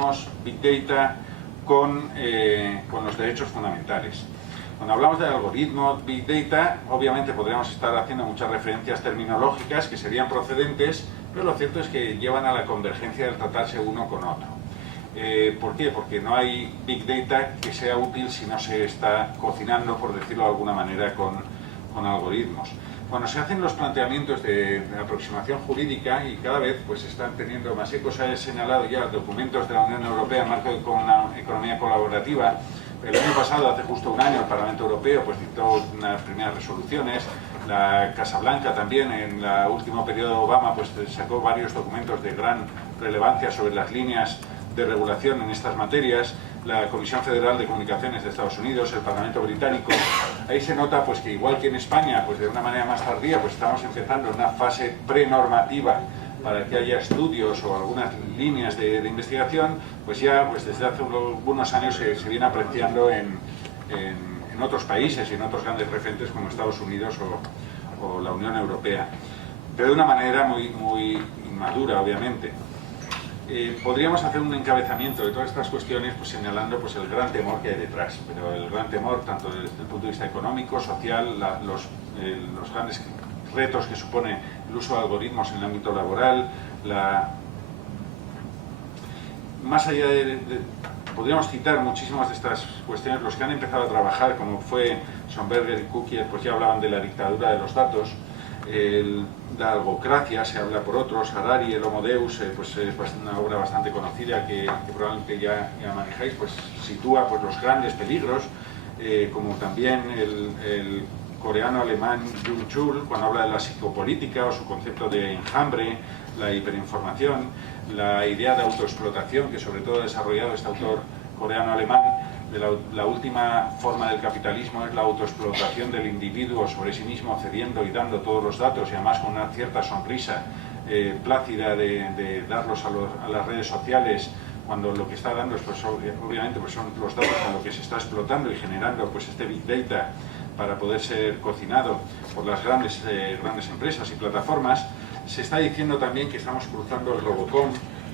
asociemos Big Data con los derechos fundamentales. Cuando hablamos de algoritmos, Big Data, obviamente podríamos estar haciendo muchas referencias terminológicas que serían procedentes, pero lo cierto es que llevan a la convergencia del tratarse uno con otro. ¿Por qué? Porque no hay Big Data que sea útil si no se está cocinando, por decirlo de alguna manera, con algoritmos. Cuando se hacen los planteamientos de aproximación jurídica, y cada vez pues están teniendo más eco, se han señalado ya documentos de la Unión Europea en marco de una economía colaborativa. El año pasado, hace justo un año, el Parlamento Europeo pues dictó unas primeras resoluciones. La Casa Blanca también, en el último periodo de Obama, pues sacó varios documentos de gran relevancia sobre las líneas de regulación en estas materias. La Comisión Federal de Comunicaciones de Estados Unidos, el Parlamento Británico. Ahí se nota pues que igual que en España, pues de una manera más tardía, pues estamos empezando una fase prenormativa para que haya estudios o algunas líneas de investigación, pues ya pues desde hace algunos años se viene apreciando en otros países y en otros grandes referentes como Estados Unidos o la Unión Europea, pero de una manera muy inmadura, obviamente. Podríamos hacer un encabezamiento de todas estas cuestiones pues señalando pues el gran temor que hay detrás, pero el gran temor tanto desde el punto de vista económico, social, los grandes retos que supone el uso de algoritmos en el ámbito laboral, más allá podríamos citar muchísimas de estas cuestiones. Los que han empezado a trabajar, como fue Schonberger y Cookie, pues ya hablaban de la dictadura de los datos. La algocracia se habla por otros, Harari, el Homo Deus, pues es una obra bastante conocida que probablemente ya manejáis, pues sitúa pues los grandes peligros, como también el coreano-alemán Jung Chul, cuando habla de la psicopolítica o su concepto de enjambre, la hiperinformación, la idea de autoexplotación que sobre todo ha desarrollado este autor coreano-alemán, de la última forma del capitalismo es la autoexplotación del individuo sobre sí mismo, cediendo y dando todos los datos y además con una cierta sonrisa plácida de darlos a las redes sociales, cuando lo que está dando es, pues, obviamente pues son los datos con los que se está explotando y generando pues este Big Data para poder ser cocinado por las grandes empresas y plataformas. Se está diciendo también que estamos cruzando el Robocon,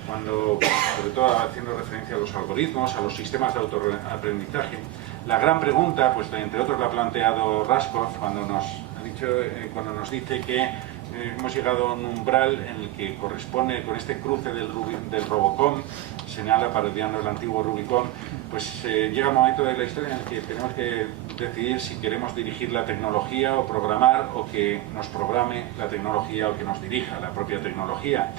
cuando, sobre todo haciendo referencia a los algoritmos, a los sistemas de autoaprendizaje. La gran pregunta, pues entre otros la ha planteado Raskov cuando nos dice que hemos llegado a un umbral en el que corresponde con este cruce del Robocon, señala parodiando el antiguo Rubicon, pues llega un momento de la historia en el que tenemos que decidir si queremos dirigir la tecnología o programar, o que nos programe la tecnología o que nos dirija la propia tecnología.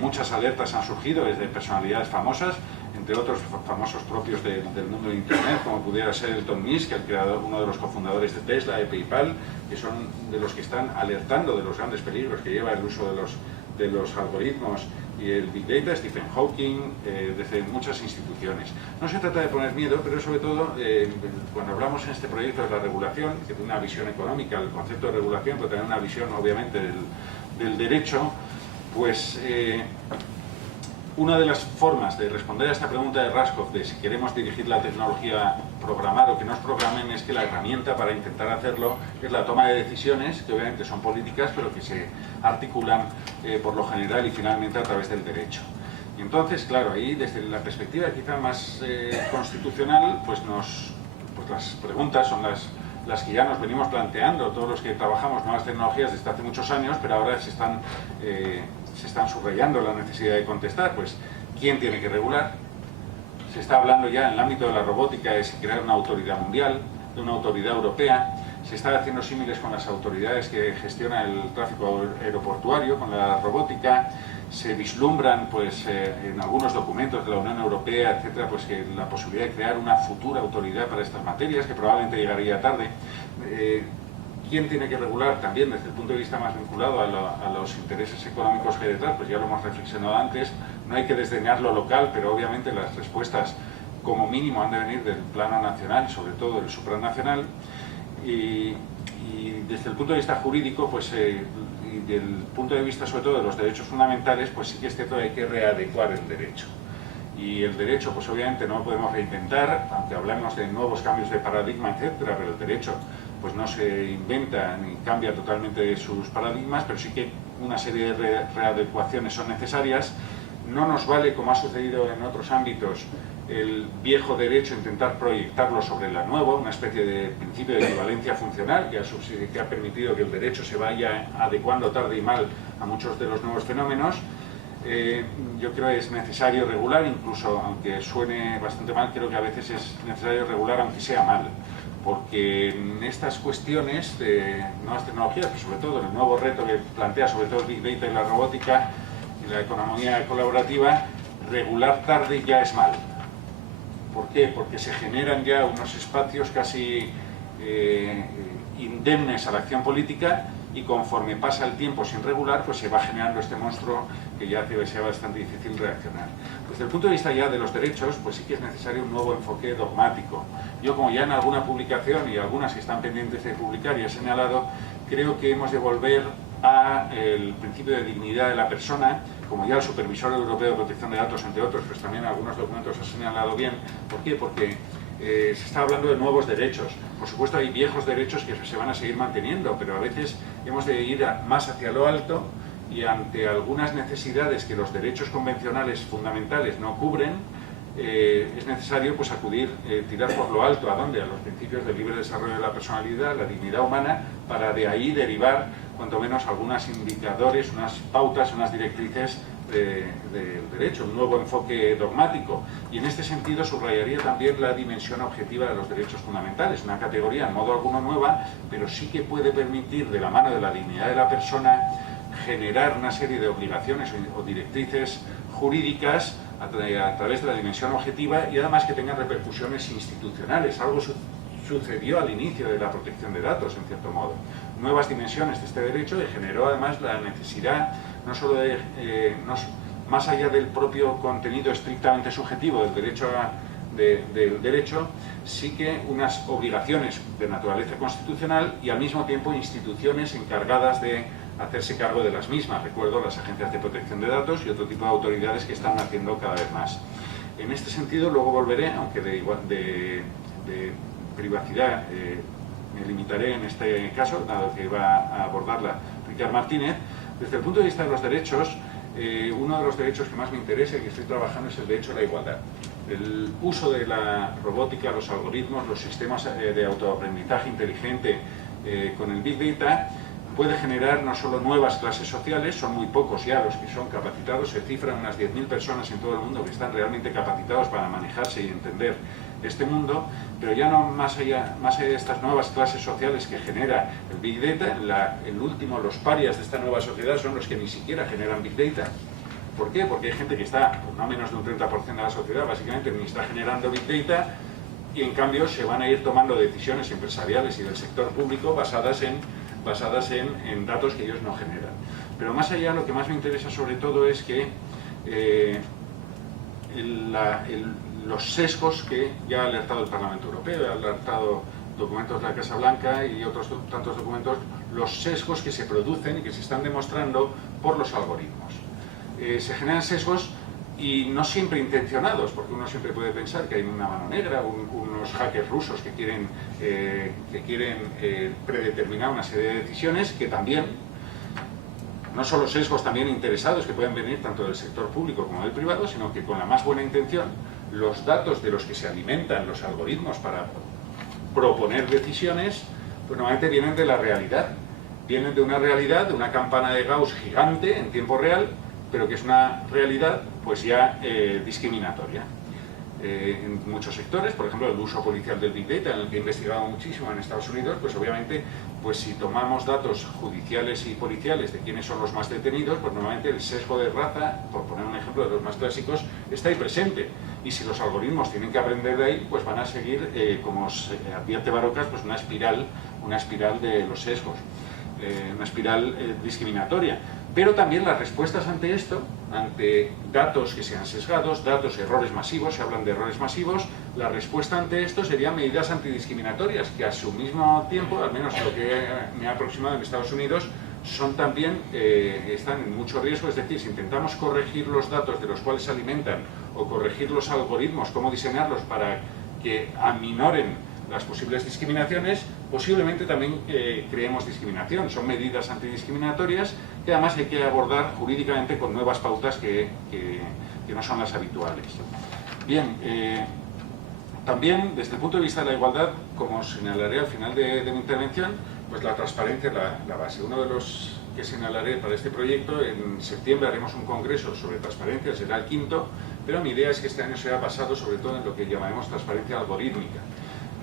Muchas alertas han surgido desde personalidades famosas, entre otros famosos propios del mundo de Internet, como pudiera ser Elon Musk, el creador, uno de los cofundadores de Tesla, de PayPal, que son de los que están alertando de los grandes peligros que lleva el uso de los algoritmos y el Big Data. Stephen Hawking, desde muchas instituciones. No se trata de poner miedo, pero sobre todo cuando hablamos en este proyecto de la regulación, que tiene una visión económica, el concepto de regulación, pero también una visión obviamente del derecho, pues una de las formas de responder a esta pregunta de Raskov de si queremos dirigir la tecnología, programar o que nos programen, es que la herramienta para intentar hacerlo es la toma de decisiones, que obviamente son políticas, pero que se articulan por lo general y finalmente a través del derecho. Y entonces, claro, ahí desde la perspectiva quizá más constitucional, pues las preguntas son las que ya nos venimos planteando todos los que trabajamos nuevas tecnologías desde hace muchos años, pero ahora se están subrayando la necesidad de contestar. Pues, ¿quién tiene que regular? Se está hablando ya en el ámbito de la robótica de crear una autoridad mundial, de una autoridad europea. Se está haciendo símiles con las autoridades que gestionan el tráfico aeroportuario, con la robótica. Se vislumbran pues, en algunos documentos de la Unión Europea, etcétera, pues, que la posibilidad de crear una futura autoridad para estas materias, que probablemente llegaría tarde. ¿Quién tiene que regular? También desde el punto de vista más vinculado a los intereses económicos que hay detrás, pues ya lo hemos reflexionado antes. No hay que desdeñar lo local, pero obviamente las respuestas como mínimo han de venir del plano nacional, sobre todo del supranacional. Y desde el punto de vista jurídico, pues y del punto de vista sobre todo de los derechos fundamentales, pues sí que es cierto que hay que readecuar el derecho. Y el derecho, pues obviamente no lo podemos reinventar, aunque hablemos de nuevos cambios de paradigma, etcétera, pero el derecho pues no se inventa ni cambia totalmente sus paradigmas, pero sí que una serie de readecuaciones son necesarias. no nos vale, como ha sucedido en otros ámbitos, el viejo derecho, intentar proyectarlo sobre el nuevo, una especie de principio de equivalencia funcional que ha permitido que el derecho se vaya adecuando tarde y mal a muchos de los nuevos fenómenos. Yo creo que es necesario regular, incluso aunque suene bastante mal, creo que a veces es necesario regular aunque sea mal, porque en estas cuestiones de nuevas tecnologías, pero sobre todo en el nuevo reto que plantea sobre todo el Big Data y la robótica y la economía colaborativa, regular tarde ya es mal. ¿Por qué? Porque se generan ya unos espacios casi indemnes a la acción política, y conforme pasa el tiempo sin regular, pues se va generando este monstruo que ya hace que sea bastante difícil reaccionar. Desde el punto de vista ya de los derechos, pues sí que es necesario un nuevo enfoque dogmático. Yo, como ya en alguna publicación y algunas que están pendientes de publicar ya he señalado, creo que hemos de volver al principio de dignidad de la persona, como ya el Supervisor Europeo de Protección de Datos, entre otros, pues también algunos documentos ha señalado bien. ¿Por qué? Porque se está hablando de nuevos derechos. Por supuesto hay viejos derechos que se van a seguir manteniendo, pero a veces hemos de ir más hacia lo alto, y ante algunas necesidades que los derechos convencionales fundamentales no cubren, es necesario pues acudir, tirar por lo alto. ¿A dónde? A los principios del libre desarrollo de la personalidad, la dignidad humana, para de ahí derivar cuanto menos algunos indicadores, unas pautas, unas directrices del derecho, un nuevo enfoque dogmático. Y en este sentido subrayaría también la dimensión objetiva de los derechos fundamentales, una categoría en modo alguno nueva, pero sí que puede permitir, de la mano de la dignidad de la persona, generar una serie de obligaciones o directrices jurídicas a través de la dimensión objetiva, y además que tengan repercusiones institucionales. Algo sucedió al inicio de la protección de datos, en cierto modo. Nuevas dimensiones de este derecho, y generó además la necesidad no solo de, más allá del propio contenido estrictamente subjetivo del derecho, sí que unas obligaciones de naturaleza constitucional y al mismo tiempo instituciones encargadas de hacerse cargo de las mismas. Recuerdo las agencias de protección de datos y otro tipo de autoridades que están haciendo cada vez más. En este sentido, luego volveré, aunque de privacidad me limitaré en este caso, dado que va a abordarla Ricard Martínez. Desde el punto de vista de los derechos, uno de los derechos que más me interesa y que estoy trabajando es el derecho a la igualdad. El uso de la robótica, los algoritmos, los sistemas de autoaprendizaje inteligente con el Big Data puede generar no solo nuevas clases sociales, son muy pocos ya los que son capacitados, se cifran unas 10.000 personas en todo el mundo que están realmente capacitados para manejarse y entender este mundo, pero ya no más allá de estas nuevas clases sociales que genera el Big Data, los parias de esta nueva sociedad son los que ni siquiera generan Big Data. ¿Por qué? Porque hay gente que está, por no menos de un 30% de la sociedad, básicamente ni está generando Big Data, y en cambio se van a ir tomando decisiones empresariales y del sector público basadas en datos que ellos no generan. Pero más allá, lo que más me interesa sobre todo es que los sesgos que ya ha alertado el Parlamento Europeo, ha alertado documentos de la Casa Blanca y otros tantos documentos, los sesgos que se producen y que se están demostrando por los algoritmos. Se generan sesgos y no siempre intencionados, porque uno siempre puede pensar que hay una mano negra, unos hackers rusos que quieren predeterminar una serie de decisiones, que también, no solo sesgos también interesados que pueden venir tanto del sector público como del privado, sino que con la más buena intención, los datos de los que se alimentan los algoritmos para proponer decisiones, pues normalmente vienen de la realidad. Vienen de una realidad, de una campana de Gauss gigante en tiempo real, pero que es una realidad pues ya discriminatoria. En muchos sectores, por ejemplo el uso policial del Big Data, en el que he investigado muchísimo en Estados Unidos, pues obviamente pues si tomamos datos judiciales y policiales de quiénes son los más detenidos, pues normalmente el sesgo de raza, por poner un ejemplo de los más clásicos, está ahí presente. Y si los algoritmos tienen que aprender de ahí, pues van a seguir, como advierte Barocas, pues una espiral de los sesgos, una espiral discriminatoria. Pero también las respuestas ante esto, ante datos que sean sesgados, errores masivos, se hablan de errores masivos, la respuesta ante esto serían medidas antidiscriminatorias, que a su mismo tiempo, al menos lo que me ha aproximado en Estados Unidos, son también, están en mucho riesgo. Es decir, si intentamos corregir los datos de los cuales se alimentan, o corregir los algoritmos, cómo diseñarlos para que aminoren las posibles discriminaciones, posiblemente también creemos discriminación. Son medidas antidiscriminatorias que además hay que abordar jurídicamente con nuevas pautas que no son las habituales. Bien, también desde el punto de vista de la igualdad, como señalaré al final de mi intervención, pues la transparencia es la base. Uno de los que señalaré para este proyecto, en septiembre haremos un congreso sobre transparencia, será el quinto, pero mi idea es que este año sea basado sobre todo en lo que llamaremos transparencia algorítmica.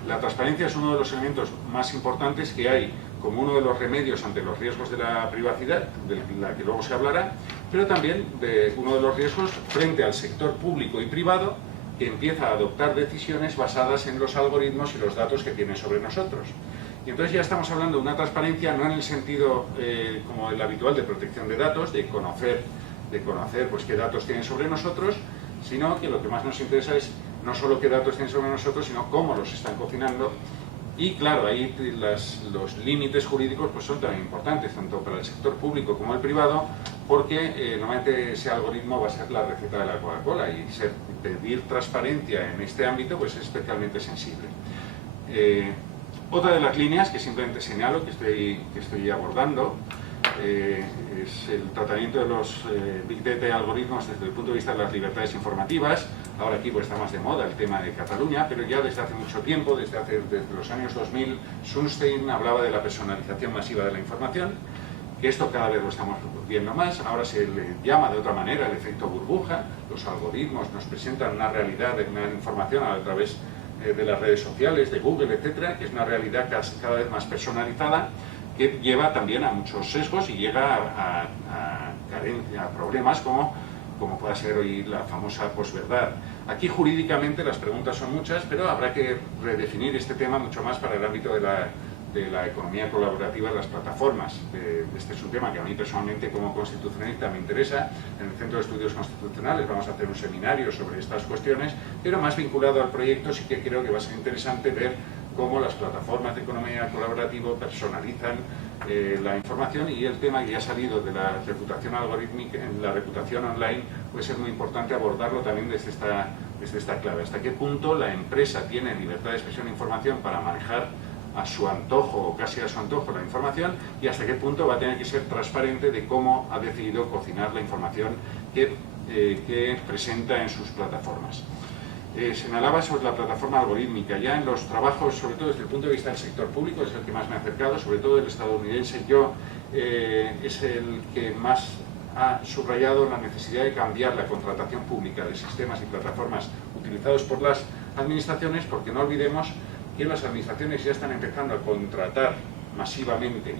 La transparencia es uno de los elementos más importantes que hay como uno de los remedios ante los riesgos de la privacidad, de la que luego se hablará, pero también de uno de los riesgos frente al sector público y privado que empieza a adoptar decisiones basadas en los algoritmos y los datos que tiene sobre nosotros. Y entonces ya estamos hablando de una transparencia no en el sentido como el habitual de protección de datos, de conocer pues, qué datos tienen sobre nosotros, sino que lo que más nos interesa es no solo qué datos tienen sobre nosotros, sino cómo los están cocinando. Y claro, ahí los límites jurídicos pues, son también importantes, tanto para el sector público como el privado, porque normalmente ese algoritmo va a ser la receta de la Coca-Cola y pedir transparencia en este ámbito pues, es especialmente sensible. Otra de las líneas que simplemente señalo que estoy abordando es el tratamiento de los Big Data y algoritmos desde el punto de vista de las libertades informativas. Ahora aquí pues, está más de moda el tema de Cataluña, pero ya desde hace mucho tiempo, desde los años 2000, Sunstein hablaba de la personalización masiva de la información, que esto cada vez lo estamos viendo más. Ahora se le llama de otra manera el efecto burbuja. Los algoritmos nos presentan una realidad, una información a través de las redes sociales, de Google, etcétera, que es una realidad cada vez más personalizada, que lleva también a muchos sesgos y llega a problemas como pueda ser hoy la famosa posverdad. Aquí jurídicamente las preguntas son muchas, pero habrá que redefinir este tema mucho más para el ámbito de la economía colaborativa de las plataformas. Este es un tema que a mí personalmente como constitucionalista me interesa. En el Centro de Estudios Constitucionales vamos a hacer un seminario sobre estas cuestiones, pero más vinculado al proyecto sí que creo que va a ser interesante ver cómo las plataformas de economía colaborativa personalizan la información, y el tema que ya ha salido de la reputación algorítmica, en la reputación online, puede ser muy importante abordarlo también desde esta clave. Hasta qué punto la empresa tiene libertad de expresión e información para manejar a su antojo o casi a su antojo la información, y hasta qué punto va a tener que ser transparente de cómo ha decidido cocinar la información que presenta en sus plataformas. Señalaba sobre la plataforma algorítmica. Ya en los trabajos, sobre todo desde el punto de vista del sector público, es el que más me ha acercado, sobre todo el estadounidense, es el que más ha subrayado la necesidad de cambiar la contratación pública de sistemas y plataformas utilizados por las administraciones, porque no olvidemos que las administraciones ya están empezando a contratar masivamente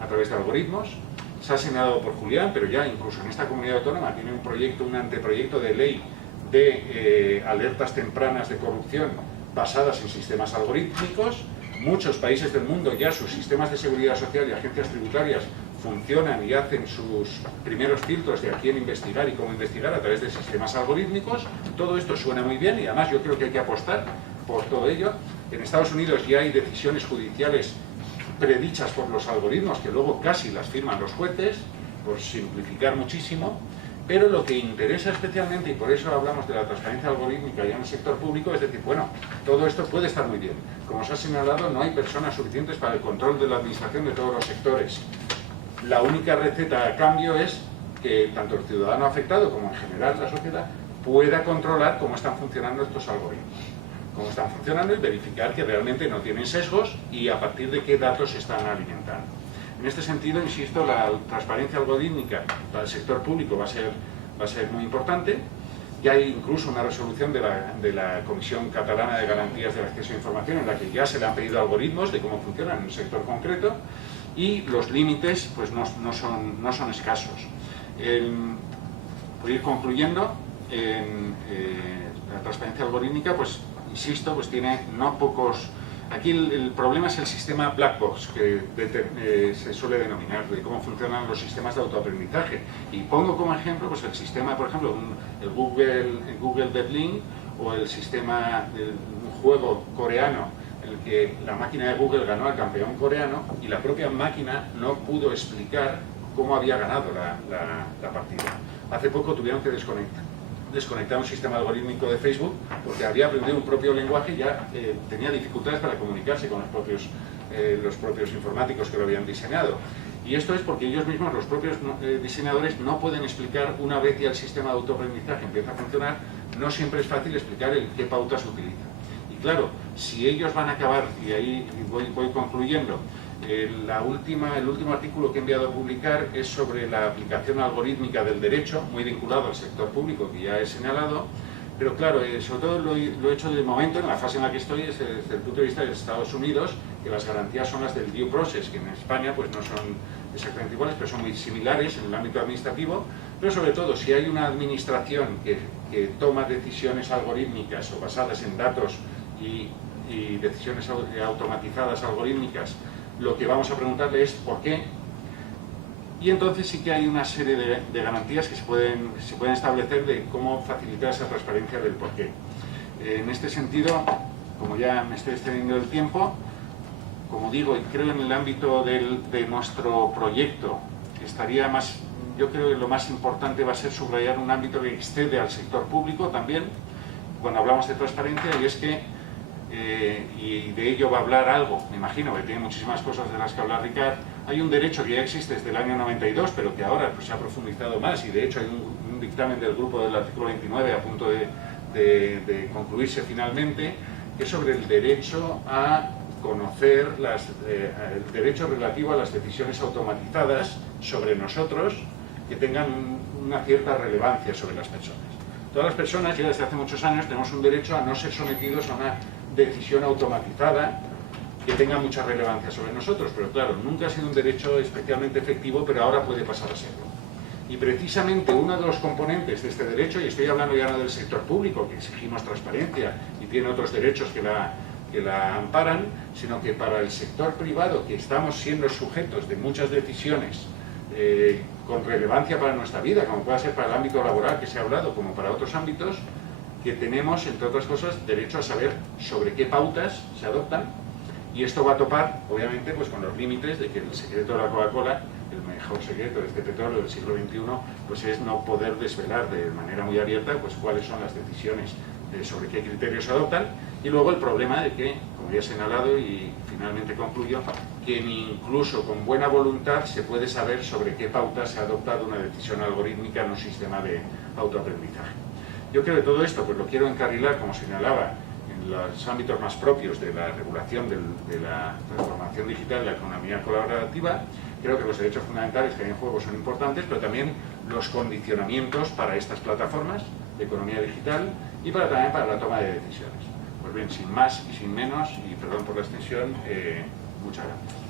a través de algoritmos. Se ha señalado por Julián, pero ya incluso en esta comunidad autónoma tiene un anteproyecto de ley de alertas tempranas de corrupción basadas en sistemas algorítmicos. Muchos países del mundo ya sus sistemas de seguridad social y agencias tributarias funcionan y hacen sus primeros filtros de a quién investigar y cómo investigar a través de sistemas algorítmicos. Todo esto suena muy bien y además yo creo que hay que apostar por todo ello. En Estados Unidos ya hay decisiones judiciales predichas por los algoritmos que luego casi las firman los jueces, por simplificar muchísimo. Pero lo que interesa especialmente, y por eso hablamos de la transparencia algorítmica ya en el sector público, es decir, bueno, todo esto puede estar muy bien. Como se ha señalado, no hay personas suficientes para el control de la administración de todos los sectores. La única receta a cambio es que tanto el ciudadano afectado como en general la sociedad pueda controlar cómo están funcionando estos algoritmos, cómo están funcionando y verificar que realmente no tienen sesgos y a partir de qué datos se están alimentando. En este sentido, insisto, la transparencia algorítmica para el sector público va a ser muy importante. Ya hay incluso una resolución de la Comisión Catalana de Garantías del Acceso a Información en la que ya se le han pedido algoritmos de cómo funcionan en un sector concreto, y los límites pues, no son escasos. Por ir concluyendo, la transparencia algorítmica, pues, insisto, pues tiene no pocos... Aquí el problema es el sistema black box, que se suele denominar, de cómo funcionan los sistemas de autoaprendizaje. Y pongo como ejemplo pues, el sistema, por ejemplo, el Google DeepLink, o el sistema de un juego coreano en el que la máquina de Google ganó al campeón coreano y la propia máquina no pudo explicar cómo había ganado la partida. Hace poco tuvieron que desconectar desconectar un sistema algorítmico de Facebook porque había aprendido un propio lenguaje y ya tenía dificultades para comunicarse con los propios informáticos que lo habían diseñado. Y esto es porque ellos mismos, los propios diseñadores, no pueden explicar, una vez ya el sistema de autoaprendizaje empieza a funcionar, no siempre es fácil explicar qué pautas utiliza. Y claro, si ellos van a acabar, y ahí voy concluyendo, el último artículo que he enviado a publicar es sobre la aplicación algorítmica del derecho, muy vinculado al sector público, que ya he señalado, pero claro, sobre todo lo he hecho de momento, en la fase en la que estoy, es desde el punto de vista de Estados Unidos, que las garantías son las del due process, que en España pues no son exactamente iguales, pero son muy similares en el ámbito administrativo, pero sobre todo si hay una administración que toma decisiones algorítmicas o basadas en datos y decisiones automatizadas algorítmicas, lo que vamos a preguntarle es ¿por qué? Y entonces sí que hay una serie de garantías que se pueden establecer de cómo facilitar esa transparencia del por qué. En este sentido, como ya me estoy extendiendo el tiempo, como digo, y creo en el ámbito de nuestro proyecto, estaría más, yo creo que lo más importante va a ser subrayar un ámbito que excede al sector público también, cuando hablamos de transparencia, y es que y de ello va a hablar algo, me imagino que tiene muchísimas cosas de las que hablar Ricard. Hay un derecho que ya existe desde el año 92, pero que ahora pues, se ha profundizado más, y de hecho hay un dictamen del grupo del artículo 29 a punto de concluirse finalmente, que es sobre el derecho a conocer, el derecho relativo a las decisiones automatizadas sobre nosotros que tengan una cierta relevancia sobre las personas. Todas las personas, ya desde hace muchos años, tenemos un derecho a no ser sometidos a una decisión automatizada que tenga mucha relevancia sobre nosotros, pero claro, nunca ha sido un derecho especialmente efectivo, pero ahora puede pasar a serlo. Y precisamente uno de los componentes de este derecho, y estoy hablando ya no del sector público, que exigimos transparencia y tiene otros derechos que la amparan, sino que para el sector privado, que estamos siendo sujetos de muchas decisiones con relevancia para nuestra vida, como puede ser para el ámbito laboral que se ha hablado, como para otros ámbitos, que tenemos, entre otras cosas, derecho a saber sobre qué pautas se adoptan, y esto va a topar, obviamente, pues con los límites de que el secreto de la Coca-Cola, el mejor secreto de este petróleo del siglo XXI, pues es no poder desvelar de manera muy abierta pues cuáles son las decisiones sobre qué criterios se adoptan, y luego el problema de que, como ya he señalado y finalmente concluyo, que incluso con buena voluntad se puede saber sobre qué pautas se ha adoptado una decisión algorítmica en un sistema de autoaprendizaje. Yo creo que todo esto pues lo quiero encarrilar, como señalaba, en los ámbitos más propios de la regulación de la transformación digital, de la economía colaborativa. Creo que los derechos fundamentales que hay en juego son importantes, pero también los condicionamientos para estas plataformas de economía digital y también para la toma de decisiones. Pues bien, sin más y sin menos, y perdón por la extensión, muchas gracias.